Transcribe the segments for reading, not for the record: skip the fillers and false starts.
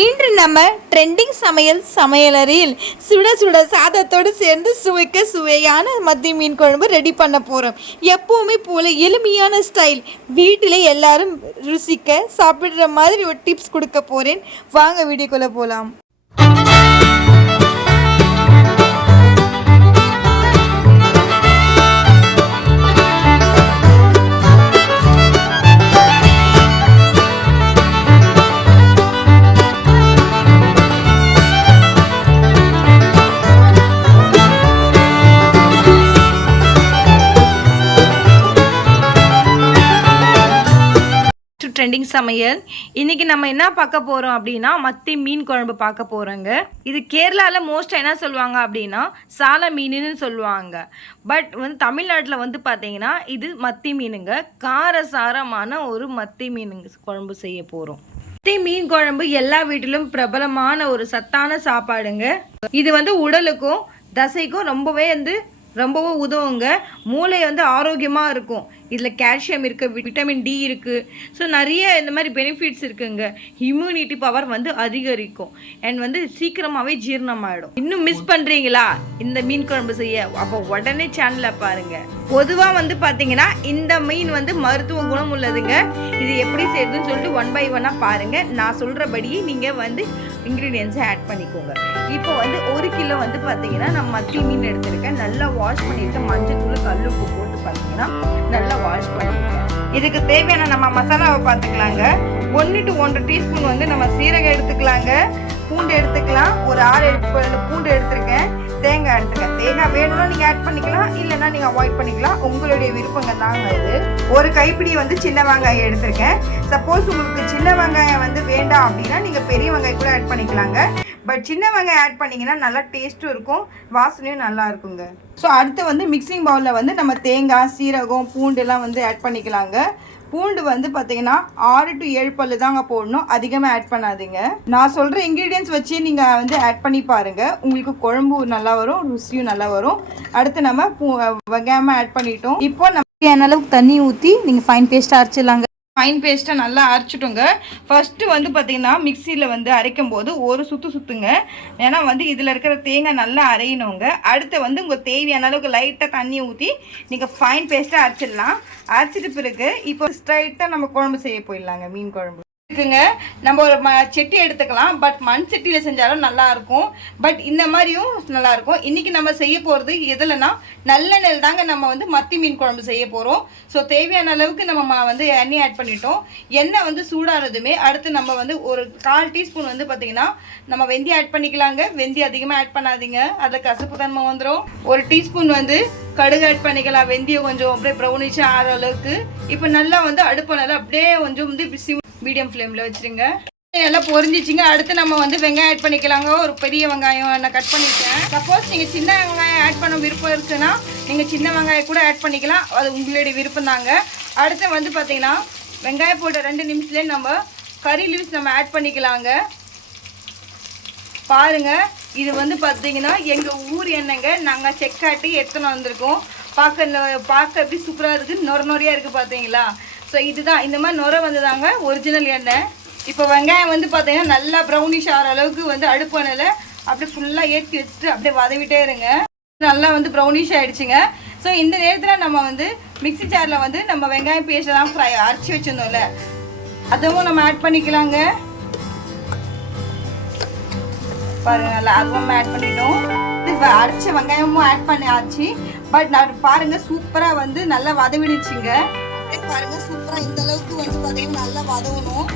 இன்று நம்ம ட்ரெண்டிங் சமையலறையில் சுட சுட சாதத்தோடு சேர்ந்து சுவையான மத்தி மீன் குழம்பு ரெடி பண்ண போகிறோம். எப்போவுமே போல எளிமையான ஸ்டைல் வீட்டில் எல்லாரும் ருசிக்க சாப்பிட்ற மாதிரி ஒரு டிப்ஸ் கொடுக்க போகிறேன். வாங்க வீடியோக்குள்ளே போகலாம். ட்ரெண்டிங் சமையல் இன்னைக்கு நம்ம என்ன பார்க்க போகிறோம் அப்படின்னா மத்தி மீன் குழம்பு பார்க்க போகிறோங்க. இது கேரளாவில் மோஸ்ட்டாக என்ன சொல்லுவாங்க அப்படின்னா சால மீனுன்னு சொல்லுவாங்க. பட் வந்து தமிழ்நாட்டில் வந்து பார்த்தீங்கன்னா இது மத்தி மீனுங்க. காரசாரமான ஒரு மத்தி மீன் குழம்பு செய்ய போகிறோம். மத்தி மீன் குழம்பு எல்லா வீட்டிலும் பிரபலமான ஒரு சத்தான சாப்பாடுங்க. இது வந்து உடலுக்கும் தசைக்கும் ரொம்பவும் உதவுங்க. மூளை வந்து ஆரோக்கியமாக இருக்கும். இதில் கால்சியம் இருக்குது, விட்டமின் டி இருக்குது. ஸோ நிறைய இந்த மாதிரி பெனிஃபிட்ஸ் இருக்குங்க. இம்யூனிட்டி பவர் வந்து அதிகரிக்கும் அண்ட் வந்து சீக்கிரமாகவே ஜீரணமாகிடும். இன்னும் மிஸ் பண்ணுறீங்களா இந்த மீன் குழம்பு செய்ய? அப்போ உடனே சேனலை பாருங்கள். பொதுவாக வந்து பார்த்தீங்கன்னா இந்த மீன் வந்து மருத்துவ குணம் உள்ளதுங்க. இது எப்படி செய்யுதுன்னு சொல்லிட்டு 1 by 1 பாருங்கள். நான் சொல்கிறபடியே நீங்கள் வந்து இன்க்ரீடியன்ஸை ஆட் பண்ணிக்கோங்க. இப்போ வந்து 1 கிலோ வந்து பார்த்தீங்கன்னா நான் மத்தி மீன் எடுத்திருக்கேன். நல்லா வாஷ் பண்ணியிருக்கேன். மஞ்சள் தூள் கல்லுப்பு போட்டு பார்த்தீங்கன்னா நல்லா வாஷ் பண்ணியிருக்கேன். இதுக்கு தேவையான நம்ம மசாலாவை பார்த்துக்கலாங்க. 1 to 1.5 டீஸ்பூன் வந்து நம்ம சீரகம் எடுத்துக்கலாங்க. பூண்டு எடுத்துக்கலாம். ஒரு 6 பூண்டு எடுத்துருக்கேன். தேங்காய் எடுத்துக்கேன். தேங்காய் வேணும்னா நீங்கள் ஆட் பண்ணிக்கலாம், இல்லைன்னா நீங்கள் அவாய்ட் பண்ணிக்கலாம். உங்களுடைய விருப்பங்க தாங்க இது. ஒரு கைப்பிடி வந்து சின்ன வெங்காயம் எடுத்திருக்கேன். சப்போஸ் உங்களுக்கு சின்ன வெங்காயம் வந்து வேண்டாம் அப்படின்னா நீங்கள் பெரிய வெங்காயம் கூட ஆட் பண்ணிக்கலாங்க. பட் சின்ன வெங்காயம் ஆட் பண்ணிங்கன்னா நல்லா டேஸ்ட்டும் இருக்கும், வாசனையும் நல்லா இருக்குங்க. ஸோ அடுத்து வந்து மிக்சிங் பவுலில் வந்து நம்ம தேங்காய், சீரகம், பூண்டுலாம் வந்து ஆட் பண்ணிக்கலாங்க. பூண்டு வந்து பார்த்தீங்கன்னா 6 to 7 பல்லு தாங்க போடணும், அதிகமாக ஆட் பண்ணாதீங்க. நான் சொல்கிற இன்க்ரீடியன்ஸ் வச்சு நீங்கள் வந்து ஆட் பண்ணி பாருங்கள். உங்களுக்கு குழம்பு நல்லா வரும், ருசியும் நல்லா வரும். அடுத்து நம்ம வெங்காயமாக ஆட் பண்ணிட்டோம். இப்போ நம்ம அளவுக்கு தண்ணி ஊற்றி நீங்கள் ஃபைன் பேஸ்ட்டாக அரைச்சிடலாங்க. ஃபைன் பேஸ்ட்டாக நல்லா அரைச்சிட்டோங்க. ஃபஸ்ட்டு வந்து பார்த்திங்கன்னா மிக்சியில் வந்து அரைக்கும் போது ஒரு சுற்றுங்க. ஏன்னா வந்து இதில் இருக்கிற தேங்காய் நல்லா அரையணுங்க. அடுத்து வந்து உங்களுக்கு தேவையான அளவுக்கு லைட்டாக தண்ணி ஊற்றி நீங்கள் ஃபைன் பேஸ்ட்டாக அரைச்சிடலாம். அரைச்சிட்டு பிறகு இப்போ ஸ்ட்ரைட்டாக நம்ம குழம்பு செய்ய போயிடலாங்க. மீன் குழம்பு இருக்குங்க. நம்ம ஒரு செட்டி எடுத்துக்கலாம். பட் மண் சட்டியில் செஞ்சாலும் நல்லாயிருக்கும். பட் இந்த மாதிரியும் நல்லாயிருக்கும். இன்றைக்கி நம்ம செய்ய போகிறது எதுலன்னா நல்லெண்ணெய் தாங்க. நம்ம வந்து மத்தி மீன் குழம்பு செய்ய போகிறோம். ஸோ தேவையான அளவுக்கு நம்ம வந்து எண்ணெய் ஆட் பண்ணிட்டோம். எண்ணெய் வந்து சூடானதுமே அடுத்து நம்ம வந்து ஒரு 1/4 டீஸ்பூன் வந்து பார்த்திங்கன்னா நம்ம வெந்தயம் ஆட் பண்ணிக்கலாங்க. வெந்தயம் அதிகமாக ஆட் பண்ணாதீங்க, அதில் கசப்பு தன்மை வந்துடும். 1 டீஸ்பூன் வந்து கடுகு ஆட் பண்ணிக்கலாம். வெந்தயம் கொஞ்சம் அப்படியே ப்ரௌனிஷாக ஆகிற அளவுக்கு. இப்போ நல்லா வந்து அடுப்பு நல்லா அப்படியே கொஞ்சம் வந்து மீடியம் ஃப்ளேமில் வச்சுருங்க. எல்லாம் பொரிஞ்சிச்சிங்க. அடுத்து நம்ம வந்து வெங்காயம் ஆட் பண்ணிக்கலாங்க. ஒரு பெரிய வெங்காயம் நான் கட் பண்ணிட்டேன். சப்போஸ் நீங்கள் சின்ன வெங்காயம் ஆட் பண்ண விருப்பம் இருக்குன்னா நீங்கள் சின்ன வெங்காயம் கூட ஆட் பண்ணிக்கலாம். அது உங்களுடைய விருப்பம் தாங்க. அடுத்து வந்து பார்த்தீங்கன்னா வெங்காயம் போட்ட 2 நிமிஷத்துலேயே நம்ம கறி லீவ்ஸ் நம்ம ஆட் பண்ணிக்கலாங்க. பாருங்கள், இது வந்து பார்த்தீங்கன்னா எங்கள் ஊர் எண்ணெய்ங்க. நாங்கள் செக்காட்டி எடுத்துன்னு வந்திருக்கோம். பார்க்க எப்படி சூப்பராக இருக்குது, நொறையாக இருக்குது பார்த்தீங்களா? ஸோ இதுதான் இந்த மாதிரி நுரை வந்ததாங்க ஒரிஜினல் எண்ணெய். இப்போ வெங்காயம் வந்து பார்த்தீங்கன்னா நல்லா ப்ரௌனிஷ் ஆகிற அளவுக்கு வந்து அடுப்பு எண்ணெயில் அப்படியே ஃபுல்லாக ஏற்றி வச்சுட்டு அப்படியே வதவிட்டே இருங்க. நல்லா வந்து ப்ரௌனிஷ் ஆகிடுச்சிங்க. ஸோ இந்த நேரத்தில் நம்ம வந்து மிக்ஸி ஜாரில் வந்து நம்ம வெங்காயம் பேஸ்டெல்லாம் அரைச்சி வச்சுருந்தோம்ல, அதுவும் நம்ம ஆட் பண்ணிக்கலாங்க. பாருங்கள், நல்லா அதுவும் ஆட் பண்ணிட்டோம். இது அரைச்ச வெங்காயமும் ஆட் பண்ணி ஆச்சு. பட் நான் பாருங்கள் சூப்பராக வந்து நல்லா வதவிடுச்சிங்க. பாருங்க, சூப்பரா இந்த அளவுக்கு வந்து பாத்தீங்கன்னா நல்லா வதவணும்.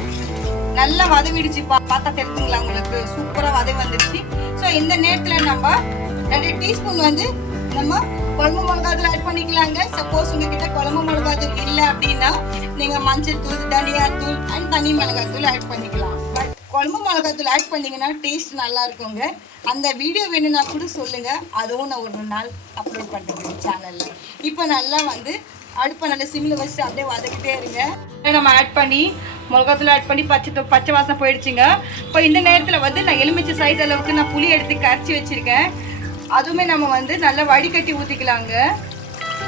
நல்லா வதவிடுச்சு. பார்த்தா தெரிஞ்சுங்களா உங்களுக்கு? சூப்பரா வதவி வந்துடுச்சு. ஸோ இந்த நேரத்துல நம்ம 2 டீஸ்பூன் வந்து நம்ம குழம்பு மிளகாத்தூள் ஆட் பண்ணிக்கலாங்க. சப்போஸ் உங்ககிட்ட குழம்பு மிளகாத்தூள் இல்லை அப்படின்னா நீங்க மஞ்சள் தூள், தனியாத்தூள் அண்ட் தனி மிளகாத்தூள் ஆட் பண்ணிக்கலாம். பட் குழம்பு மிளகாத்தூள் ஆட் பண்ணிங்கன்னா டேஸ்ட் நல்லா இருக்குங்க. அந்த வீடியோ வேணும்னா கூட சொல்லுங்க, அதுவும் நான் ஒரு நாள் அப்லோட் பண்ணுறேன் சேனல்ல. இப்போ நல்லா வந்து அடுப்பை நல்லா சிம்மில் வச்சுட்டு அப்படியே வதக்கிட்டே இருங்க. நம்ம ஆட் பண்ணி மிளகாத்தூள் ஆட் பண்ணி பச்சை வாசம் போயிடுச்சுங்க. இப்போ இந்த நேரத்தில் வந்து நான் எலுமிச்சை சைஸ் அளவுக்கு நான் புளி எடுத்து கரைச்சி வச்சுருக்கேன். அதுவுமே நம்ம வந்து நல்லா வடிகட்டி ஊற்றிக்கலாங்க.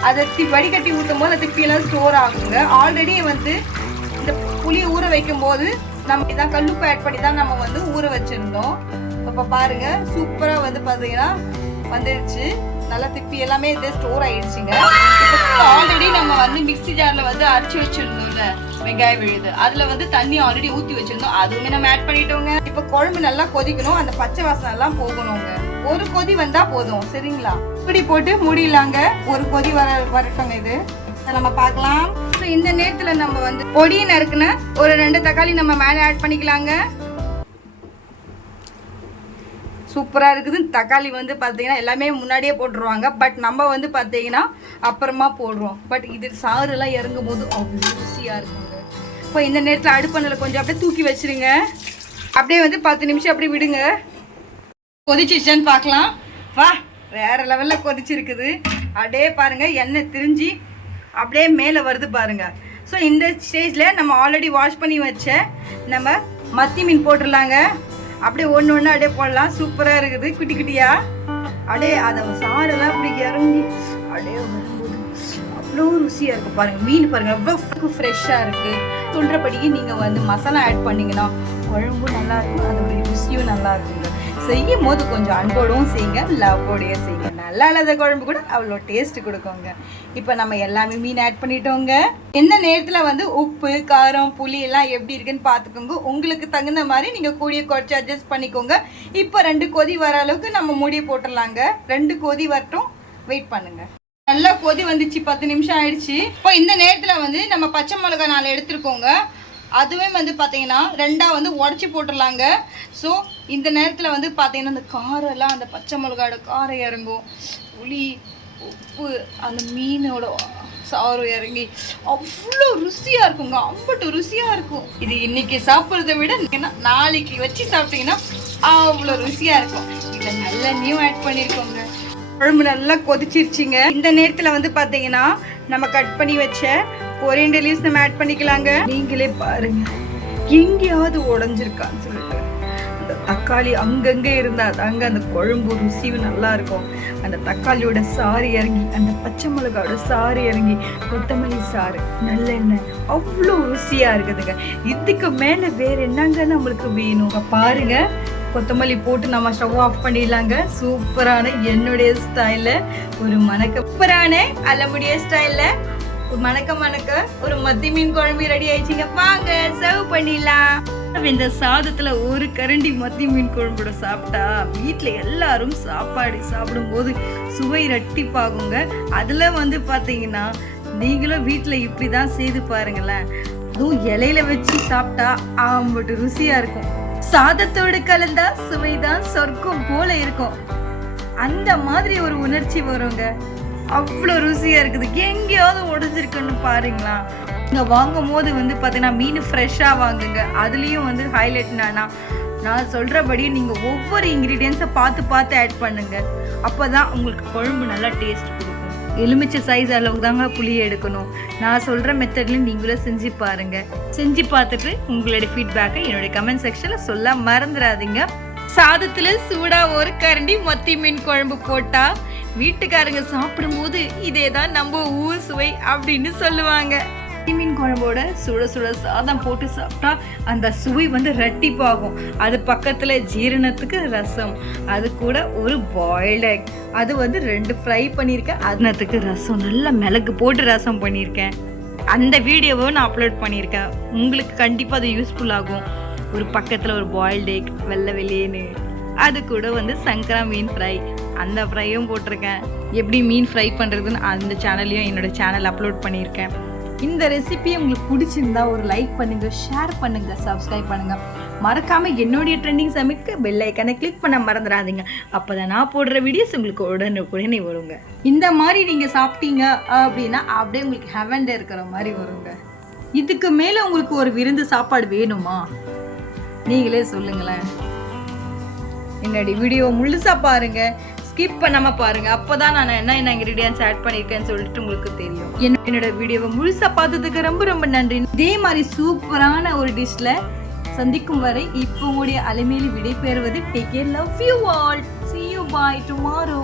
அதை வடிகட்டி ஊற்றும் போது திப்பியெல்லாம் ஸ்டோர் ஆகுங்க. ஆல்ரெடி வந்து இந்த புளியை ஊற வைக்கும் போது நம்ம இதான் கல்லுப்பு ஆட் பண்ணி தான் நம்ம வந்து ஊற வச்சிருந்தோம். இப்போ பாருங்க சூப்பராக வந்து பார்த்தீங்கன்னா வந்துடுச்சு. நல்லா திப்பி எல்லாமே இதே ஸ்டோர் ஆயிடுச்சுங்க. இப்போ ஆல்ரெடி நம்ம வந்து மிக்ஸி ஜாரில் வந்து அரைச்சி வச்சிருந்தோம்ல வெங்காயம் விழுது, அதில் வந்து தண்ணி ஆல்ரெடி ஊற்றி வச்சிருந்தோம், அதுவுமே நம்ம ஆட் பண்ணிட்டோங்க. இப்போ குழம்பு நல்லா கொதிக்கணும், அந்த பச்சை வாசனை எல்லாம் போகணுங்க. ஒரு கொதி வந்தா போதும், சரிங்களா? இப்படி போட்டு மூடிடலாங்க. ஒரு கொதி வரட்டுங்க. இது நம்ம பார்க்கலாம். இந்த நேரத்துல நம்ம வந்து பொடியை நறுக்குன ஒரு 2 தக்காளி நம்ம மேலே ஆட் பண்ணிக்கலாங்க. சூப்பராக இருக்குது. தக்காளி வந்து பார்த்தீங்கன்னா எல்லாமே முன்னாடியே போட்டுருவாங்க, பட் நம்ம வந்து பார்த்தீங்கன்னா அப்புறமா போடுறோம். பட் இது சாறுலாம் இறங்கும் போது அவ்வளோ ருசியாக இருக்குங்க. இப்போ இந்த நேரத்தில் அடுப்பண்ணில் கொஞ்சம் அப்படியே தூக்கி வச்சுருங்க. அப்படியே வந்து 10 நிமிஷம் அப்படியே விடுங்க. கொதிச்சிச்சான்னு பார்க்கலாம். வா, வேறு லெவலில் கொதிச்சிருக்குது. அப்படியே பாருங்கள் எண்ணெய் திரிஞ்சு அப்படியே மேலே வருது பாருங்கள். ஸோ இந்த ஸ்டேஜில் நம்ம ஆல்ரெடி வாஷ் பண்ணி வச்ச நம்ம மத்தி மீன் போட்டுடலாங்க. அப்படியே ஒன்று ஒன்று அப்படியே போடலாம். சூப்பராக இருக்குது. குட்டி குட்டியாக அப்படியே அதை சாரெல்லாம் அப்படி இறங்கி அப்படியே வரும்போது அவ்வளோ ருசியாக இருக்குது பாருங்கள். மீன் பாருங்கள் எவ்வளோ ஃப்ரெஷ்ஷாக இருக்குது. சொல்கிறபடியே நீங்கள் வந்து மசாலா ஆட் பண்ணிங்கன்னா குழம்பும் நல்லாயிருக்கும், அதோடைய ருசியும் நல்லா இருக்குங்க. செய்யும் போது கொஞ்சம் அன்போடும் செய்யுங்க, லவ்வோடையே செய்யுங்க. நல்லா இல்லாத குழம்பு கூட அவ்வளோ டேஸ்ட் கொடுக்குங்க. இப்போ நம்ம எல்லாமே மீன் ஆட் பண்ணிட்டோங்க. எந்த நேரத்தில் வந்து உப்பு காரம் புளி எல்லாம் எப்படி இருக்குன்னு பார்த்துக்கோங்க. உங்களுக்கு தகுந்த மாதிரி நீங்கள் கூடிய குறைச்சி அட்ஜஸ்ட் பண்ணிக்கோங்க. இப்போ 2 கொதி வர அளவுக்கு நம்ம மூடி போட்டுடலாங்க. 2 கொதி வரட்டும், வெயிட் பண்ணுங்க. நல்லா கொதி வந்துச்சு, 10 நிமிஷம் ஆயிடுச்சு. இப்போ இந்த நேரத்தில் வந்து நம்ம பச்சை மிளகாய் 4 எடுத்துருக்கோங்க. அதுவே வந்து பார்த்தீங்கன்னா 2ஆக வந்து உடச்சி போட்டுடலாங்க. ஸோ இந்த நேரத்தில் வந்து பார்த்தீங்கன்னா அந்த காரெல்லாம் அந்த பச்சை மிளகாயோட காரம் இறங்கும், புளி உப்பு அந்த மீனோட சாரம் இறங்கி அவ்வளோ ருசியாக இருக்குங்க. அம்பட்டு ருசியாக இருக்கும். இது இன்னைக்கு சாப்பிட்றத விட நாளைக்கு வச்சு சாப்பிட்டீங்கன்னா அவ்வளோ ருசியாக இருக்கும். இதில் நல்லா நியூ ஆட் பண்ணியிருக்கோங்க. குழம்பு நல்லா கொதிச்சிருச்சிங்க. இந்த நேரத்தில் வந்து பார்த்தீங்கன்னா நம்ம கட் பண்ணி வச்ச கொரியண்டர் லீவ்ஸ் நம்ம ஆட் பண்ணிக்கலாங்க. நீங்களே பாருங்க எங்கேயாவது உடஞ்சிருக்கான்னு சொல்லிட்டு. அந்த தக்காளி அங்கங்கே இருந்தால் அங்கே அந்த குழம்பு ருசியும் நல்லா இருக்கும். அந்த தக்காளியோட சாறு இறங்கி அந்த பச்சை மிளகாயோட சாறு இறங்கி கொத்தமல்லி சாறு நல்லெண்ணெய் அவ்வளோ ருசியாக இருக்குதுங்க. இதுக்கு மேலே வேற என்னங்க நம்மளுக்கு வேணும்? பாருங்க கொத்தமல்லி போட்டு நம்ம ஸ்டவ் ஆஃப் பண்ணிடலாங்க. சூப்பரான என்னுடைய ஸ்டைலில் ஒரு சூப்பரான அலமுடைய ஸ்டைலில் மணக்க ஒரு மத்தி மீன் குழம்பு ரெடி ஆயிடுச்சுங்க. வாங்க சர்வ் பண்ணிடலாம். இந்த சாதத்துல ஒரு கரண்டி மத்தி மீன் குழம்போட சாப்பிட்டா வீட்டுல எல்லாரும் சாப்பாடு சாப்பிடும்போது சுவை இரட்டிப்பாகுங்க. அதுல வந்து பாத்தீங்கன்னா நீங்களும் வீட்டுல இப்படிதான் செய்து பாருங்களேன். அதுவும் இலையில வச்சு சாப்பிட்டா ஆம்பட்டு ருசியா இருக்கும். சாதத்தோடு கலந்தா சுவைதான் சொர்க்கம் போல இருக்கும். அந்த மாதிரி ஒரு உணர்ச்சி வருங்க. அவ்வளோ ருசியாக இருக்குது. எங்கேயாவது உடஞ்சிருக்குன்னு பாருங்களா. இங்கே வாங்கும் போது வந்து பார்த்தீங்கன்னா மீன் ஃப்ரெஷ்ஷாக வாங்குங்க. அதுலேயும் வந்து ஹைலைட் என்னன்னா நான் சொல்கிறபடி நீங்கள் ஒவ்வொரு இன்க்ரீடியன்ஸை பார்த்து ஆட் பண்ணுங்க. அப்போ தான் உங்களுக்கு குழம்பு நல்லா டேஸ்ட் கொடுக்கும். எலுமிச்சை சைஸ் அளவுக்கு தாங்க புளியை எடுக்கணும். நான் சொல்கிற மெத்தட்லையும் நீங்களும் செஞ்சு பாருங்கள். செஞ்சு பார்த்துட்டு உங்களுடைய ஃபீட்பேக்கை என்னுடைய கமெண்ட் செக்ஷனில் சொல்ல மறந்துடாதீங்க. சாதத்தில் சூடாக ஒரு கரண்டி மத்தி மீன் குழம்பு போட்டால் வீட்டுக்காரங்க சாப்பிடும்போது இதே தான் நம்ம ஊர் சுவை அப்படின்னு சொல்லுவாங்க. மீன் குழம்போட சுட சுட சாதம் போட்டு சாப்பிட்டா அந்த சுவை வந்து ரெட்டிப்பாகும். அது பக்கத்தில் ஜீரணத்துக்கு ரசம், அது கூட ஒரு பாயில்டு எக், அது வந்து 2 ஃப்ரை பண்ணியிருக்கேன். அதனத்துக்கு ரசம் நல்லா மிளகு போட்டு ரசம் பண்ணியிருக்கேன். அந்த வீடியோவை நான் அப்லோட் பண்ணியிருக்கேன். உங்களுக்கு கண்டிப்பாக அது யூஸ்ஃபுல் ஆகும். ஒரு பக்கத்தில் ஒரு பாயில்டு எக் வெள்ளை வெளியேன்னு, அது கூட வந்து சங்கரா மீன் ஃப்ரை, அந்த ஃப்ரையும் போட்டிருக்கேன். எப்படி மீன் ஃப்ரை பண்ணுறதுன்னு அந்த சேனல்லையும் என்னோட சேனல் அப்லோட் பண்ணியிருக்கேன். இந்த ரெசிபி உங்களுக்கு பிடிச்சிருந்தா ஒரு லைக் பண்ணுங்கள், ஷேர் பண்ணுங்கள், சப்ஸ்கிரைப் பண்ணுங்கள். மறக்காமல் என்னுடைய ட்ரெண்டிங் சமைக்க பெல் ஐக்கானை கிளிக் பண்ண மறந்துடாதீங்க. அப்போ தான் நான் போடுற வீடியோஸ் உங்களுக்கு உடனே வருங்க. இந்த மாதிரி நீங்கள் சாப்பிட்டீங்க அப்படின்னா அப்படியே உங்களுக்கு ஹெவன்ல இருக்கிற மாதிரி வருங்க. இதுக்கு மேலே உங்களுக்கு ஒரு விருந்து சாப்பாடு வேணுமா? நீங்களே சொல்லுங்களேன். என்னுடைய வீடியோ முழுசா பாருங்க, ஸ்கிப் பண்ணாம பாருங்க. அப்போதான் நான் என்ன இன்கிரீடியன்ஸ் ஆட் பண்ணியிருக்கேன்னு சொல்லிட்டு உங்களுக்கு தெரியும். என்னோட வீடியோவை முழுசா பார்த்ததுக்கு ரொம்ப நன்றி. இதே மாதிரி சூப்பரான ஒரு டிஷ்ல சந்திக்கும் வரை இப்போ உங்களுடைய அலைமேலி விடை பெறுவது. Take care, love you all, see you, bye tomorrow.